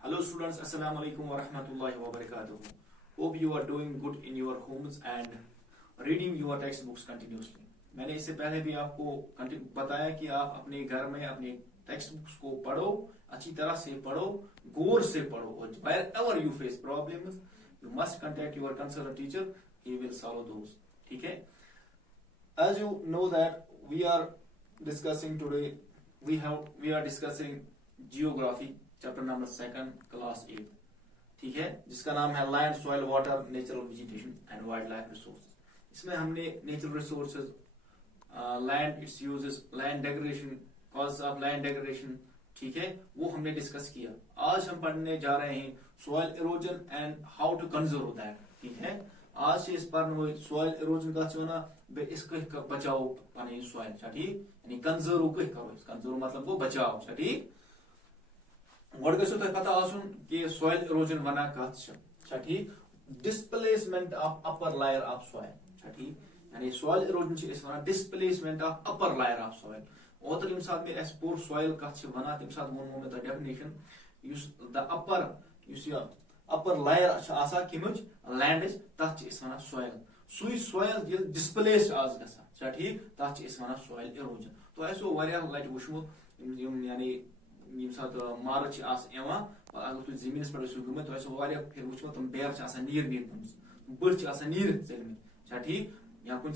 Hello students, Assalamu alaikum wa rahmatullahi wa barakatuh. Hope you are doing good in your homes and reading your textbooks continuously. मैंने इससे पहले भी आपको बताया कि आप अपने घर में अपने टेक्स्ट बुक्स को पढ़ो, अच्छी तरह से पढ़ो, गौर से पढ़ो और wherever you face problems, you must contact your concerned teacher. He will solve those. ठीक है? As you know that we are discussing today, we are discussing geography. Chapter number 2 class 8 ठीक है, जिसका नाम है land soil water natural vegetation and wild life resources. इसमें हमने natural resources, land its uses, land degradation, causes of land degradation, ठीक है, वो हमने डिस्कस किया। आज हम पढ़ने जा रहे हैं soil erosion and how to conserve that. ठीक है, आज से इस पर सॉइल इरोजन का चुना बे इस बचाओ पानी सॉइल ठीक, यानी कंजर्व करो, कंजर्व मतलब वो बचाओ ठीक। गोड गो तुम पता आसुन कि सॉइल इरोजन वना कत ठीक, displacement of upper layer of soil ठीक, यानी सॉइल इरोजन वना displacement of upper layer of soil. ओतर यम साथ में पूर सॉइल कत वना तम साथ वोनो मे डेफिनेशन द अपर लेयर आसा किमुच लैंड तथ वना सॉइल, सुई सॉइल डिस्प्लेस आज गसा ठीक, तथ वना सॉइल इरोजन। तो असो वारिया लट वुचमुत यानी मार्च अगर तुम जमीन पे गुम तो फिर वो तुम बेर नीर बट नीर चलम ठीक, या कुछ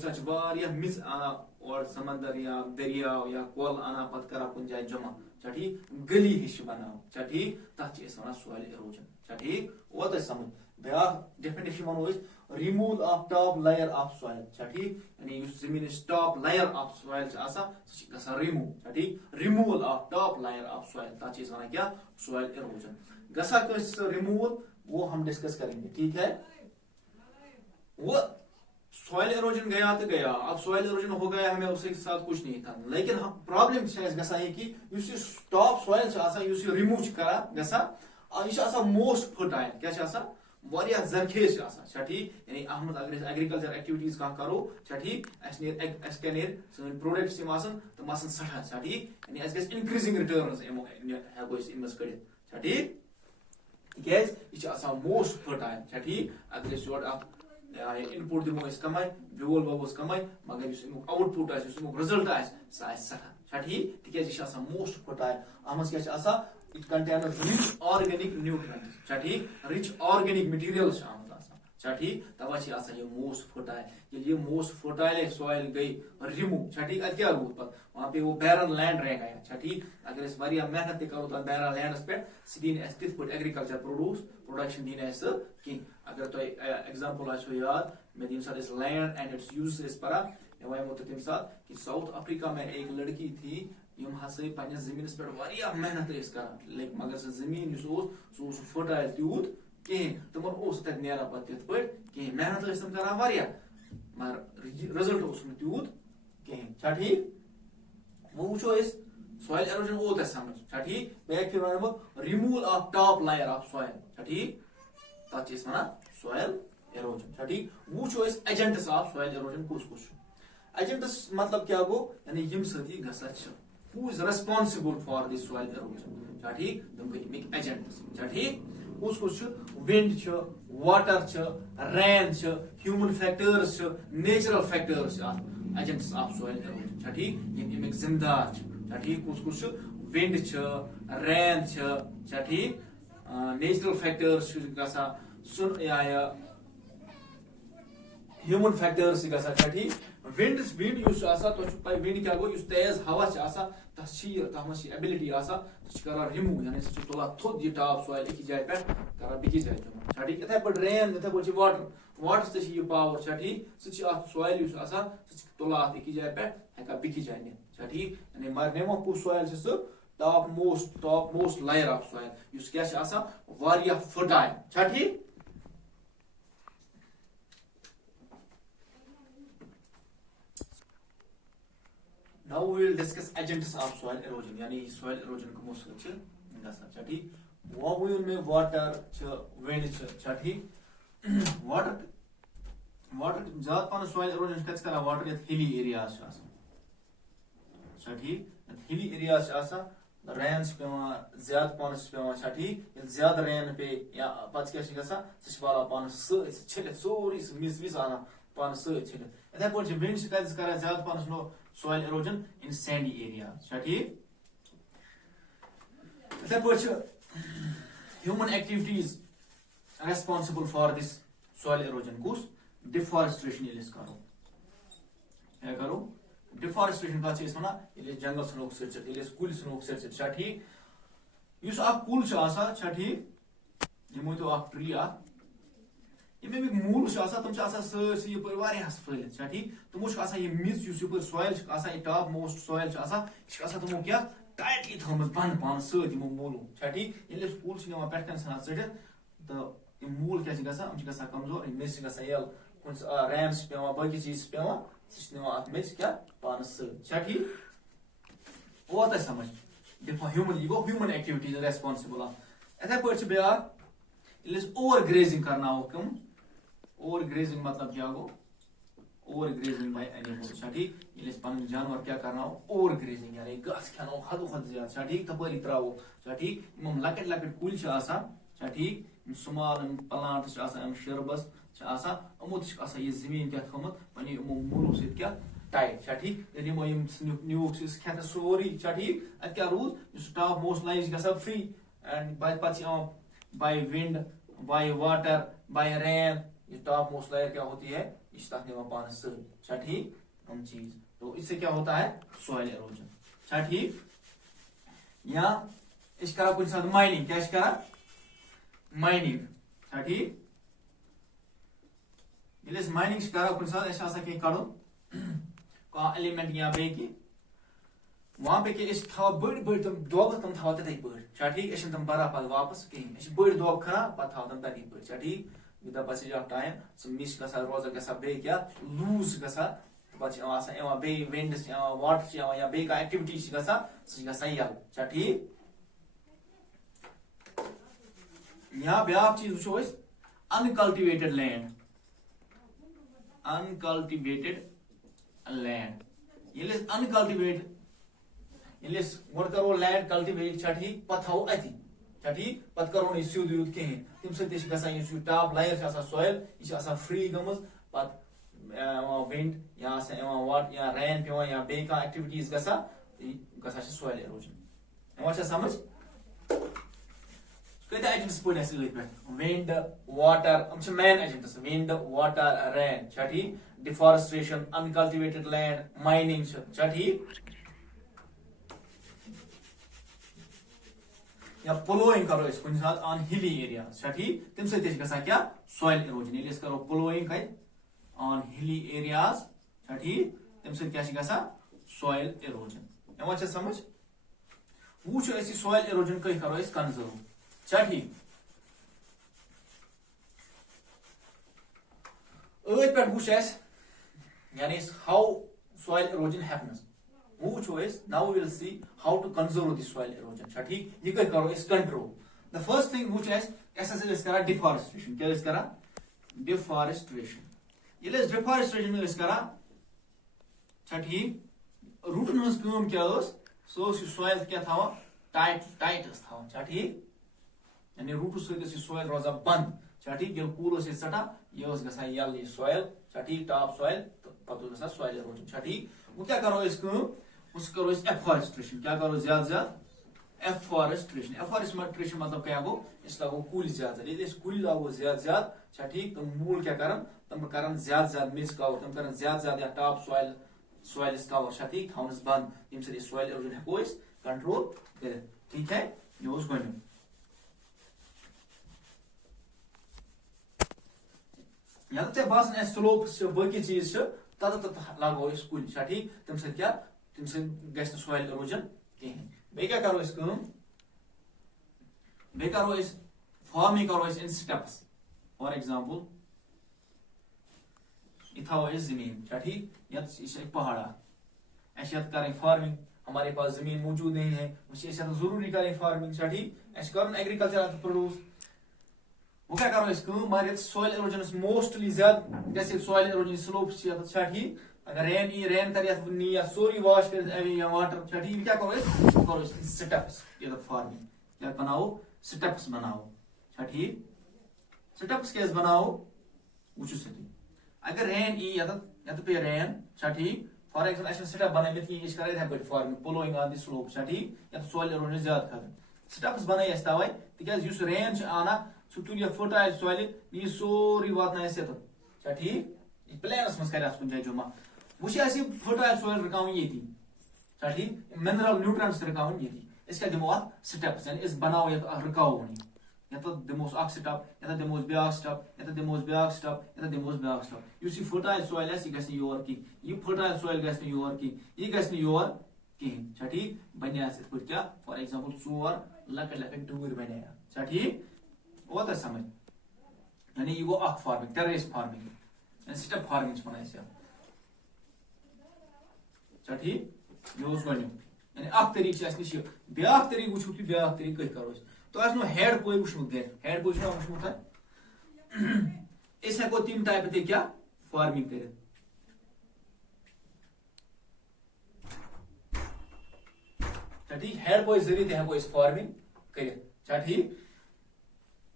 मिस आना और समंदर या दरियाव या कोल आना पत करा कुछ जाए जमा ठीक, गली हिश बनाओ ठीक, तथ वन सॉइल इरोजन ठीक। वो समझ ब्या डेफिनेशन वो removal of top layer of soil ठीक, यानी जमीन top layer of soil remove ठीक, removal of top layer of soil तथ वन क्या सॉइल इरोजन गसा रिमूवल, वो हम डिस्कस करेंगे ठीक है। वो सॉइल इरोजन गया तो गया, अब सॉइल इरोजन हो गया, हमें उसके साथ कुछ नहीं था, लेकिन प्रॉब्लम गसा कि टॉप सॉइल रिमूव करा गसा यह मोस्ट फर्टाइल क्या वारिया जरखेज ठीक, यानी अहमद अगर एग्रीकल्चर एक्टिविटीज करो ठीक, क्या नेर सन प्रोडक्ट्स तम सठा ठीक, यानी इंक्रीजिंग रिटर्न्स इनमें कड़ ठीक, यह मोस्ट फर्टाइल ठीक। अगर योर इनपुट दिमो कमाई, ब्योल वोस कमाई, मगर आउटपुट रिजल्ट सठा ठीक, तिज मोस्ट फर्टाइल अमज क्या it contains rich organic nutrients ठीक, rich organic materials ठीक, तवा ये मोस्ट फर्टाइल। ये मोस्ट फर्टाइल सॉइल गई रिमूव ठीक, क्या रूद पे वहां पे वो बैरन लैंड रह गया ठीक। अगर मेहनत करो तो बैरन लैंड पे दिन तिथ पे एग्रीकल्चर प्रोडक्शन दिन कहीं। अगर तुम एग्जाम्पल याद मे तम साथ लैंड एंड इट्स यूज परा वो तम साथ कि साउथ अफ्रीका में एक लड़की थी यम जमीन पे मेहनत कर, मगर सह जमीन फर्टाइल तूत कहें तमन नेरा पे तिथ पे कहें, मेहनत तम कर मगर रिजल्ट तूत कहें ठीक। वो वो सॉइल इरोजन वो समझ ठीक, बैक फिर one removal of top layer of soil ठीक, तथ वन सॉइल इरोजन ठीक। वो एजेंट्स ऑफ सॉइल इरोजन कुछ एजेंट्स मतलब क्या गो, यानी यम सती गसा who is responsible for this soil erosion ठीक, तम गई एजेंट्स ठीक। कुछ wind water rain human factors natural factors agents of soil erosion ठीक, यम जिम्मेदार ठीक। कुछ विंड रेन ठीक, नेचुरल फैक्टर्स गसा सुन या ह्यूमन फैक्टर्स गसा ठीक। विंड विंड क्या गो तेज हवा तथ एबिलिटी कर रिमूव, यानी तुला थोद यह टॉप सॉइल एक जाए पे कर बिकिस जाए जमा ठीक। इथे पे रेन इथे पे वाटर वाटर से पावर ठीक, सॉइल तुला एक जाए पे हेका बिकिस जाए ठीक, यानी नेमो कुछ soil top most layer of soil क्या वारिया फर्टाइल ठीक। Now we will discuss agents of soil erosion, यानी soil erosion को मुस्कुर ठीक। वो में वाटर विंड ठीक, वाटर ज्यादा पान soil erosion कर वाटर हिली एरियाज ठीक, हिली एरियाज रेन ज्यादा पानस ठीक ज्यादा रेन पे या पे वाला पानस छिलित सोरी मिस विस पान छिलित इथे पे विंड कर ज्यादा पानस soil erosion in sandy area ठीक इथे पे human activities responsible for this soil erosion कुस डिफॉरेस्टेशन करो क्या करो डिफॉरेस्टेशन कत वन जंगल सनोक सर कुल सनोक सर ठीक कुल ठीक यमो तो ट्री यमिक मूल तम सरसी फैलित ठीक तमो miss soil top most soil तमो क्या टाइटली थमस बंद पान सो मूलों ठीक कुल पे सान चढ़ तो मूल क्या कमजोर मिस यल कुछ रैन पे बाकी चीज पे मिस क्या पान ठीक वो समझ ह्यूमन यह गो ह्यूमन एक्टिविटीज रेस्पॉन्सिबल इथे पे ब्या ओवर ग्रेजिंग करना कम ओवर ग्रेजिंग मतलब क्या go over grazing by animals ठीक पन जानवर क्या करना ओवर ग्रेजिंग यानी घास खेनो हद हद ज्यादा ठीक तपरी त्रो ठीक लकट लकट कुल ठीक स्मॉल प्लांट्स शर्बस यमो यह जमीन क्या थोमुत वन यमो मूलों सत क्या टाइट ठीक न्यूक खेत सोरी ठीक अत क्या रूद टॉप मोस्ट लाइन ग free and by wind by water bye rain ये टॉप मोस्ट लायर क्या होती है इस तक पान ठीक हम चीज तो इससे क्या होता है सॉइल इरोजन ठीक या इस करा कुछ साथ माइनिंग क्या करा माइनिंग ठीक माइनिंग करा कुछ साथ कह कड़ो एलिमेंट या बे वहां पे क्या बड़ बड़ तम दोब तम था तथे पे ठीक तम बरा पे वापस कहें बड़ दोब खरा पे था तम तथी पे ठीक with the passage of time so मिस रोज बे क्या लूज पे विंड वाटर या बे का एक्टिविटी यल ठीक यहाँ ब्या चीज वो अनकल्टिवेटेड लैंड अनकल्टिवेटेड लैंड ये अनकल्टिवेट ये गो करो लैंड कल्टिवेट ठीक पे थो अति ठीक पे करो नी सूद यूद कहें तम सह टॉप लायर सॉइल यह फ्री गम पे विंड या वाट या रेन पे या बे एक्टिविटीज सॉइल इरोजन समझ कत एजेंट्स पे wind water main agents wind water rain ठीक डिफॉरेस्टेशन अनकल्टिवेटेड लैंड माइनिंग ठीक या प्लोइंग करो कुछ ऑन हिली एरिया ठीक तम सह क्या सॉइल इरोजन ये करो प्लोइंग ऑन हिली एरियाज ठीक तम सह सॉइल इरोजन समझ वो सॉइल इरोजन कह करो कंजर्व ठीक पे वो यानी हाउ सॉइल इरोजन हैपन्स वो now will see how to conserve the soil erosion ठीक ये कह करो कंट्रोल द फर्स्ट थिंग वो करा डिफॉरेस्टेशन क्या करा डिफॉरेस्टेशन ये डिफॉरेस्टेशन करा ठीक रूटन हज क्या सो सॉइल क्या था टाइट टाइट ठीक यानी रूट सॉइल रोजान बंद ठीक ये कूल टा यह यल सॉइल ठीक टॉप सॉइल तो पे सॉइल इरोजन ठीक वो क्या करो करो एफॉरेस्टेशन क्या करो ज्यादा ज्यादा एफॉरेस्टेशन मतलब क्या गो लगो कुल ज्यादा ये कुल लगो ज्यादा ठीक तो मूल क्या कर तम कर ज्यादा ज्यादा मिस कवर तम कर ज्यादा ज्यादा टॉप सॉइल कवर ठीक थवनस बंद ये सॉइल इरोजन हेको कंट्रोल कर ठीक है ये गो या ते बासन स्लोप बाकी चीज तत लगो कुल ठीक तम क्या तम सॉइल इरोजन कहें बे क्या करो बे करो फार्मिंग करो इन स्टेप्स फॉर एग्जांपल ये थो जमीन ठीक ये पहाड़ा कर फार्मिंग हमारे पास जमीन मौजूद नहीं है जरूरी करें फार्मिंग ठीक कर एग्रीकल्चर प्रोड्यूस वो क्या करो मगर सॉइल इरोजन मोस्टली ज्यादा सॉइल इरोजन स्लोप ठीक अगर रेन कर नी सोरी वॉश कर या वाटर छा ठीक क्या करो स्टेप्स ये फार्मिंग क्या बनाओ स्टेप्स बनाओ छा ठीक स्टेप्स क्या बनाओ वो अगर रेन ये पे रेन छा ठीक फॉर एग्जांपल स्टेप बन कर farming ploughing on the slope छा ठीक ये सोइल इरोजन ज्यादा खत्म स्टेप्स बन तवे तिज रेन आना सह तुल फर्टाइल सोइल यह सोरी वातन छा ठीक प्लेनस मज कर कुछ जाए जमा वो फर्टाइल सोइल रकान ये छा ठीक मिनरल न्यूट्रिएंट्स रकान ये क्या दिमो स्टेप्स यानी बनाओ ये रकावन ये दिमो स्टेप ये दिमो ब्या स्टेप ये दिमो ब्या स्टेप ये दिमो ब्या स्टेप यह फर्टाइल सोइल यह योर कहीं यह फर्टाइल सोइल गि योर कहीं यह गि योर कहीं छा ठीक बन क्या फॉर एग्जांपल 4 लकट डूर बन छा ठीक वो समझ यानी यह गो farming terrace farming step farming वन छा ठीक यह यानी तरीक नश ब्या तरीक वो ब्या तरीक कह करो तो हेड पोई वुचमुत गर हेड पोई वुचमुत हेको तम टाइप ते क्या फार्मिंग कर ठीक हेड पोई जरिए हेको फार्मिंग कर ठीक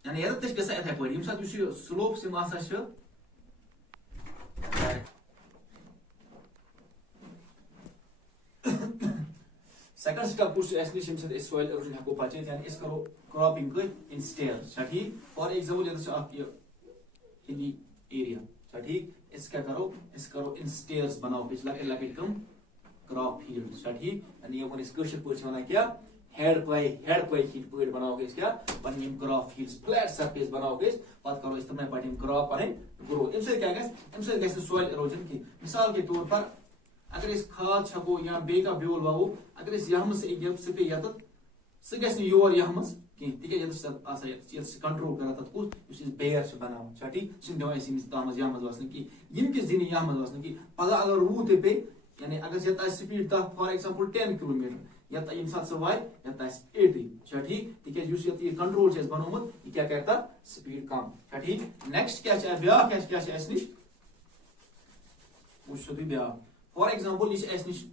यानी ये गसा इथे पे यम सात स्लोप सिम सेकंड स्टेप कुछ नश यम सोइल इरोजन हेको बचित यानी करो क्रॉपिंग इन स्टेयर्स छा ठीक फॉर एग्जांपल हिली एरिया छा ठीक क्या करो इन स्टेयर्स बनाओ लकट कम क्रॉप फील्ड छा ठीक यानी ये कशर पे क्या हेड पाई पे बनाओ क्या पन क्रॉप फील्ड्स फ्लैट सरफेस बनाओ पत करो तम पे क्रॉप पन ग्रो अम क्या सोइल इरोजन की मिसाल के तौर पर अगर खाद छको या बे ब्योल वावो अगर यह सह पे सह गि योर यह कहीं कंट्रोल कर तथ कुछ बेर बनान छा ठीक तम यह वसन की दिन यह वसन की पगह अगर रूद पे यानी अगर स्पीड तथ फॉर एग्जांपल 10 किलोमीटर यम सात सह वाय 80 छा ठीक तिज कंट्रोल बनोमुत यह क्या कर स्पीड कम छा ठीक नेक्स्ट क्या ब्या नश वो ब्या फॉर एग्जांपल यह नश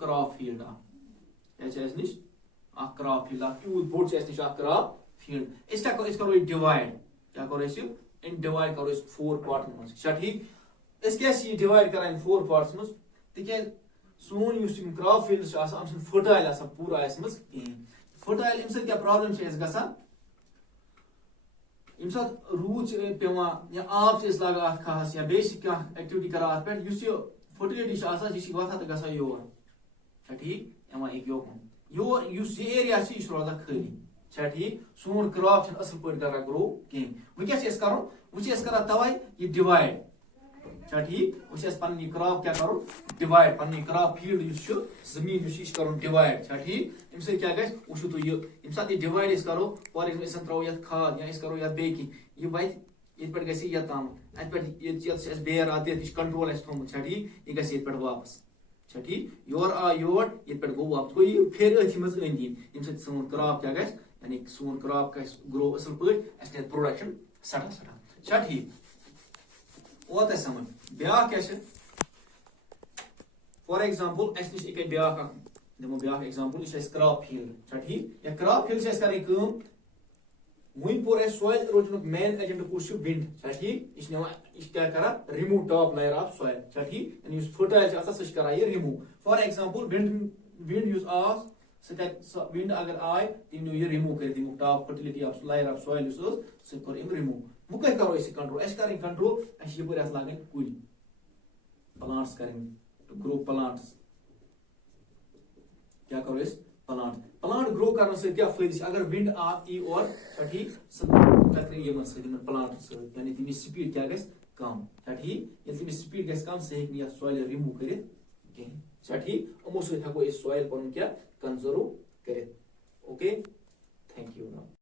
क्रॉप फील्ड क्या नश क्रॉप फील्ड यूत बोड़ नश क्रॉप फील्ड क्या करो डिवाइड क्या करो इन डिवाइड करो 4 पार्टन मज ठीक क्या डिवाइड कर 4 पार्ट्स मज तिक सोन क्रॉप फील्ड फर्टाइल पूरा फर्टाइल अम क्या प्रॉब्लम गसान यम सात रूद पेवान या आब लागान खास या बे एक्टिविटी कर पे फर्टिलिटी वथान तो गसान योर ठीक यहां एक योर यह एरिया रोजान खाली छा ठीक सोन क्रॉप असल पे कर ग्रो कहीं वो क्या वो तवे यह डिवाइड छा ठीक वो पन क्रॉप क्या करो डिवाइड पन क्रॉप फील्ड जमीन कर डिवाइड छा ठीक अम क्या गो वो तुम यम सात डिवाइड करो फॉर एग्जांपल त्रो ये खाद या करो ये बे यह वत ये पे गि तम अत बेर आत कंट्रोल थोमुत छा ठीक यह गि पे वापस छा ठीक योर आ योर ये पे गो वापस गो यह फेर अथी मज अंद सोन क्रॉप क्या यानी सोन क्रॉप ग्रो असल पे प्रोडक्शन सटा छा ठीक वो समझ ब्या क्या फॉर एग्जांपल नश एक ब्या दिमो ब्या एग्जांपल यह क्रॉप फील्ड छा ठीक या क्रॉप फील्ड कर वन पोर सोइल इरोजन मेन एजेंट कुछ विंड छा ठीक यह क्या कर remove top layer of soil छा ठीक यानी फर्टाइल सह कर रिमूव फॉर एग्जांपल विंड आव सह विंड अगर आय तम यह रिमूव कर top fertility of layer of soil सह कर रिमूव वो कह करो कंट्रोल कर कंट्रोल यह लागन कुल प्लांट्स कर ग्रो प्लांट्स क्या करो प्लांट ग्रो करने से क्या फायदे अगर विंड आप ई और ठीक प्लांट यानी तम स्पीड क्या कम ठीक ये स्पीड कम सह हे सोइल रिमूव कर ठीक यमो सो सोइल पन क्या कंजर्व कर ओके थैंक यू।